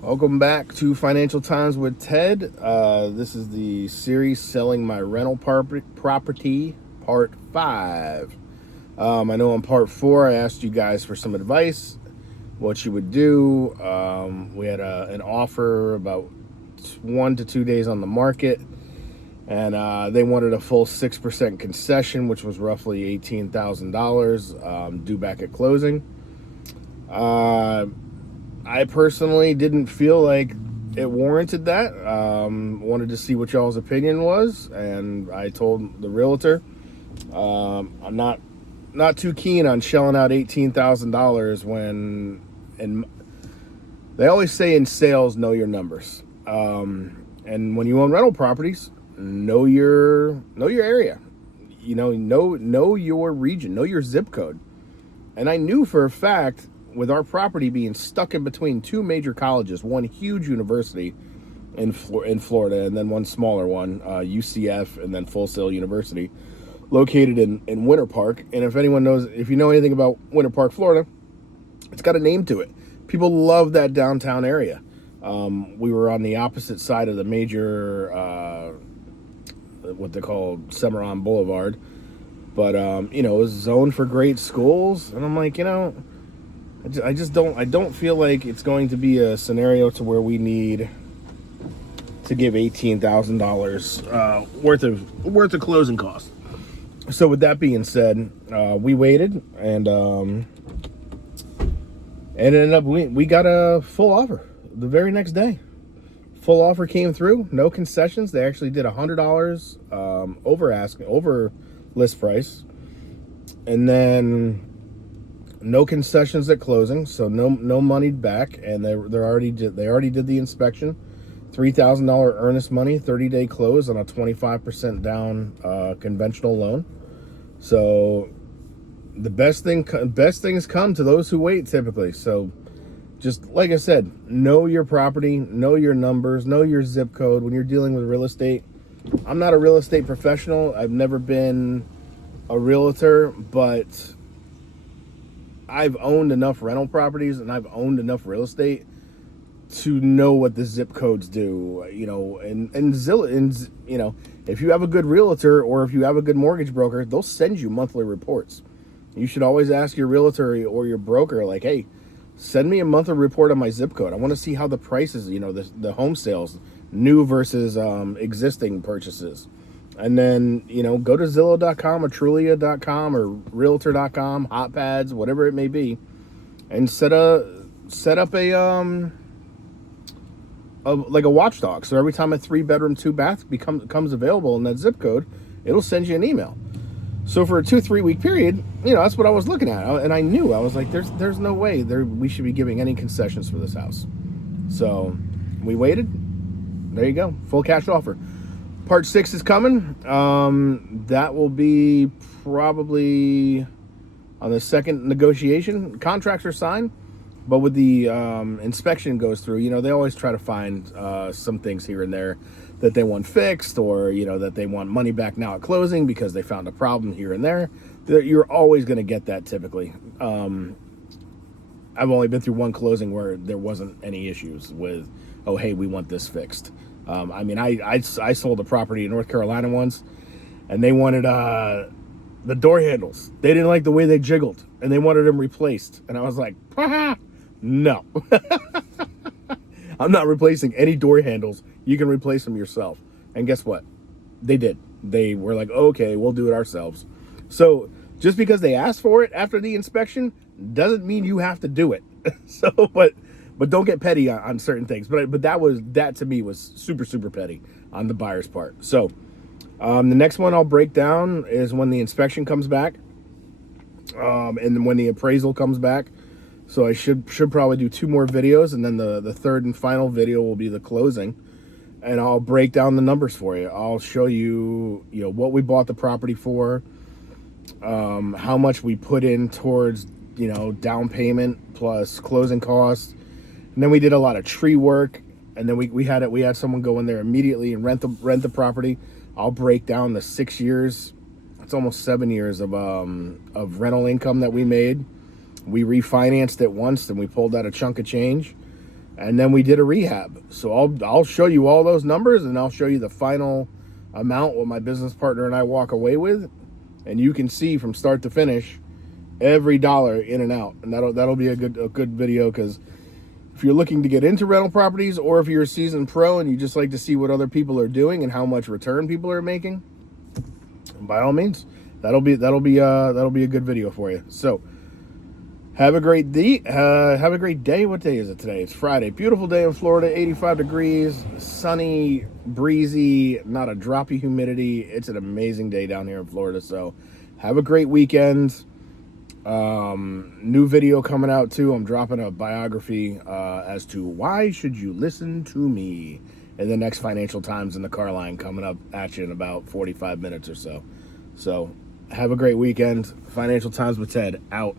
Welcome back to Financial Times with Ted. This is the series Selling My Rental Property, Part 5. I know on Part 4 I asked you guys for some advice, what you would do. We had an offer about 1 to 2 days on the market, and they wanted a full 6% concession, which was roughly $18,000 due back at closing. I personally didn't feel like it warranted that. Wanted to see what y'all's opinion was, and I told the realtor I'm not too keen on shelling out $18,000 when, and they always say in sales, know your numbers. And when you own rental properties, know your area. Know your region, know your zip code. And I knew for a fact, with our property being stuck in between two major colleges, one huge university in Florida, and then one smaller one, UCF, and then Full Sail University, located in Winter Park. And if you know anything about Winter Park, Florida, it's got a name to it. People love that downtown area. We were on the opposite side of the major, what they call Cimarron Boulevard. But, it was zoned for great schools. And I'm like, I don't feel like it's going to be a scenario to where we need to give $18,000 worth of closing costs. So with that being said, we waited, and it ended up we got a full offer the very next day. Full offer came through, no concessions. They actually did $100 over list price, and then no concessions at closing, so no money back, and they already did the inspection. $3,000 earnest money, 30-day close on a 25% down conventional loan. So the best things come to those who wait, typically. So just like I said, know your property, know your numbers, know your zip code when you're dealing with real estate. I'm not a real estate professional. I've never been a realtor, but I've owned enough rental properties and I've owned enough real estate to know what the zip codes do, and Zillow, if you have a good realtor or if you have a good mortgage broker, they'll send you monthly reports. You should always ask your realtor or your broker, like, hey, send me a monthly report on my zip code. I want to see how the prices, the home sales, new versus existing purchases. And then, go to Zillow.com or Trulia.com or Realtor.com, HotPads, whatever it may be, and set up a watchdog. So every time a 3-bedroom, 2-bath comes available in that zip code, it'll send you an email. So for a 2-3 week period, that's what I was looking at, and I knew, I was like, there's no way we should be giving any concessions for this house. So we waited. There you go, full cash offer. Part 6 is coming. That will be probably on the second negotiation. Contracts are signed, but with the inspection goes through, they always try to find some things here and there that they want fixed, or, that they want money back now at closing because they found a problem here and there. You're always going to get that typically. I've only been through one closing where there wasn't any issues with, oh, hey, we want this fixed. I sold a property in North Carolina once, and they wanted the door handles. They didn't like the way they jiggled, and they wanted them replaced. And I was like, no. I'm not replacing any door handles. You can replace them yourself. And guess what? They did. They were like, okay, we'll do it ourselves. So just because they asked for it after the inspection doesn't mean you have to do it. But don't get petty on certain things. But that to me was super, super petty on the buyer's part. So the next one I'll break down is when the inspection comes back, and when the appraisal comes back. So I should probably do 2 more videos, and then the third and final video will be the closing. And I'll break down the numbers for you. I'll show you, what we bought the property for, how much we put in towards, down payment plus closing costs. And then we did a lot of tree work, and then we had someone go in there immediately and rent the property. I'll break down the 6 years. It's almost 7 years of rental income that we made. We refinanced it once, and we pulled out a chunk of change. and then we did a rehab. So I'll show you all those numbers, and I'll show you the final amount what my business partner and I walk away with, and you can see from start to finish every dollar in and out. And that'll be a good video, because if you're looking to get into rental properties, or if you're a seasoned pro and you just like to see what other people are doing and how much return people are making, by all means, that'll be a good video for you. So have a great day. What day is it today? It's Friday. Beautiful day in Florida, 85 degrees, sunny, breezy, not a drop of humidity. It's an amazing day down here in Florida. So have a great weekend. New video coming out too. I'm dropping a biography as to why should you listen to me in the next Financial Times in the car line, coming up at you in about 45 minutes or so. So have a great weekend. Financial Times with Ted out.